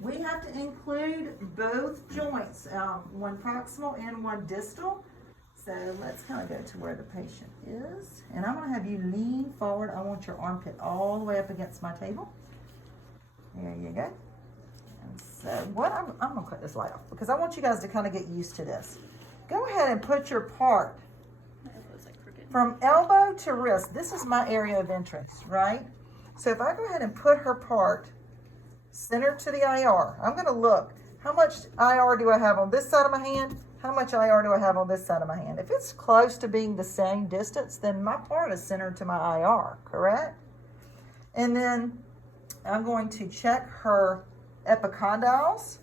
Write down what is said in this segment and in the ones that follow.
We have to include both joints, one proximal and one distal. So let's kind of go to where the patient is. And I'm going to have you lean forward. I want your armpit all the way up against my table. There you go. And so what I'm going to cut this light off because I want you guys to kind of get used to this. Go ahead and put your part from elbow to wrist. This is my area of interest, right? So if I go ahead and put her part centered to the IR, I'm going to look, how much IR do I have on this side of my hand? How much IR do I have on this side of my hand? If it's close to being the same distance, then my part is centered to my IR, correct? And then I'm going to check her epicondyles.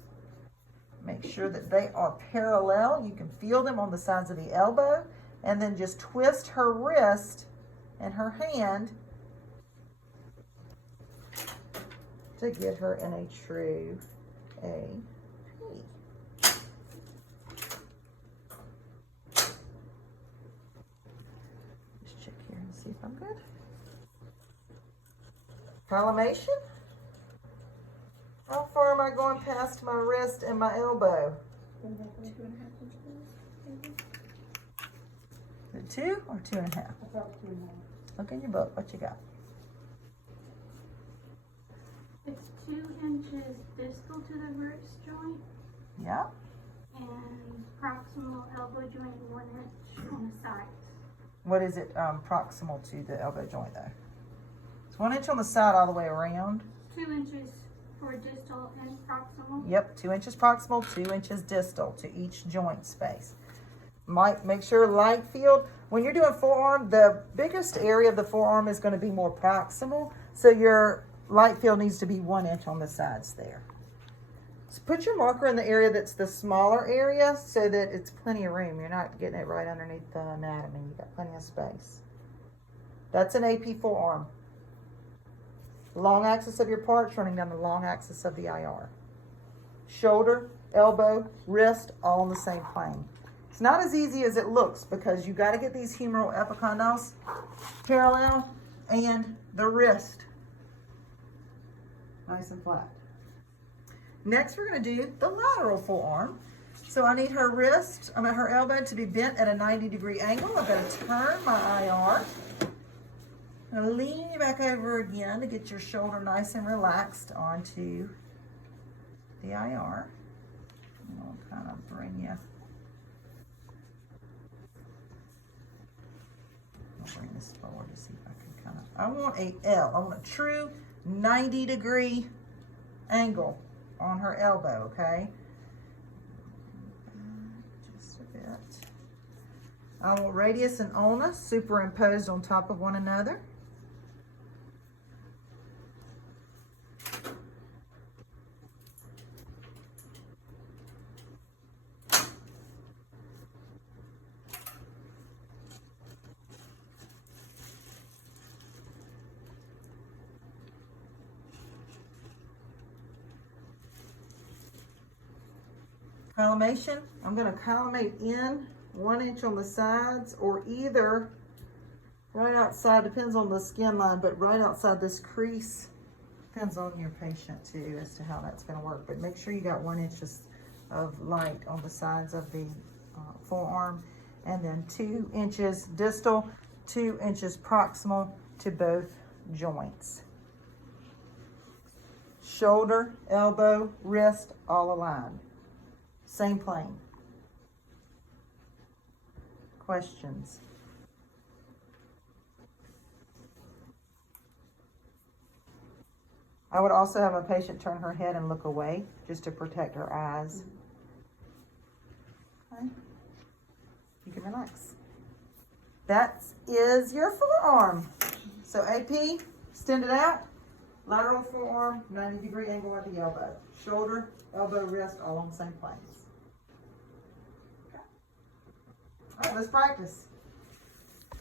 Make sure that they are parallel. You can feel them on the sides of the elbow. And then just twist her wrist and her hand to get her in a true AP. Just check here and see if I'm good. Collimation. How far am I going past my wrist and my elbow? 2.5 inches. 2 or 2.5? I thought 2.5. Look in your book. What you got? It's 2 inches distal to the wrist joint Yeah. and proximal elbow joint 1 inch on the sides. What is it proximal to the elbow joint though? It's 1 inch on the side all the way around. 2 inches for distal and proximal. Yep, 2 inches proximal, 2 inches distal to each joint space. Might make sure light field. When you're doing forearm, the biggest area of the forearm is going to be more proximal. So your light field needs to be 1 inch on the sides there. So put your marker in the area that's the smaller area so that it's plenty of room. You're not getting it right underneath the anatomy. You've got plenty of space. That's an AP forearm. Long axis of your parts running down the long axis of the IR. Shoulder, elbow, wrist, all on the same plane. It's not as easy as it looks because you got to get these humeral epicondyles parallel and the wrist nice and flat. Next, we're going to do the lateral forearm. So I need her her elbow to be bent at a 90-degree angle. I'm going to turn my IR. I'm going to lean you back over again to get your shoulder nice and relaxed onto the IR. And I'll kind of bring you. I'll bring this forward to see if I can kind of. I want a L. I want a true 90-degree angle on her elbow, okay? Just a bit. I want radius and ulna superimposed on top of one another. Collimation, I'm going to collimate in 1 inch on the sides or either right outside, depends on the skin line, but right outside this crease. Depends on your patient too as to how that's going to work. But make sure you got 1 inch of light on the sides of the forearm and then 2 inches distal, 2 inches proximal to both joints. Shoulder, elbow, wrist, all aligned. Same plane. Questions? I would also have a patient turn her head and look away just to protect her eyes. Okay. You can relax. That is your forearm. So AP, extend it out. Lateral forearm, 90-degree angle at the elbow. Shoulder, elbow, wrist, all on the same planes. All right, let's practice.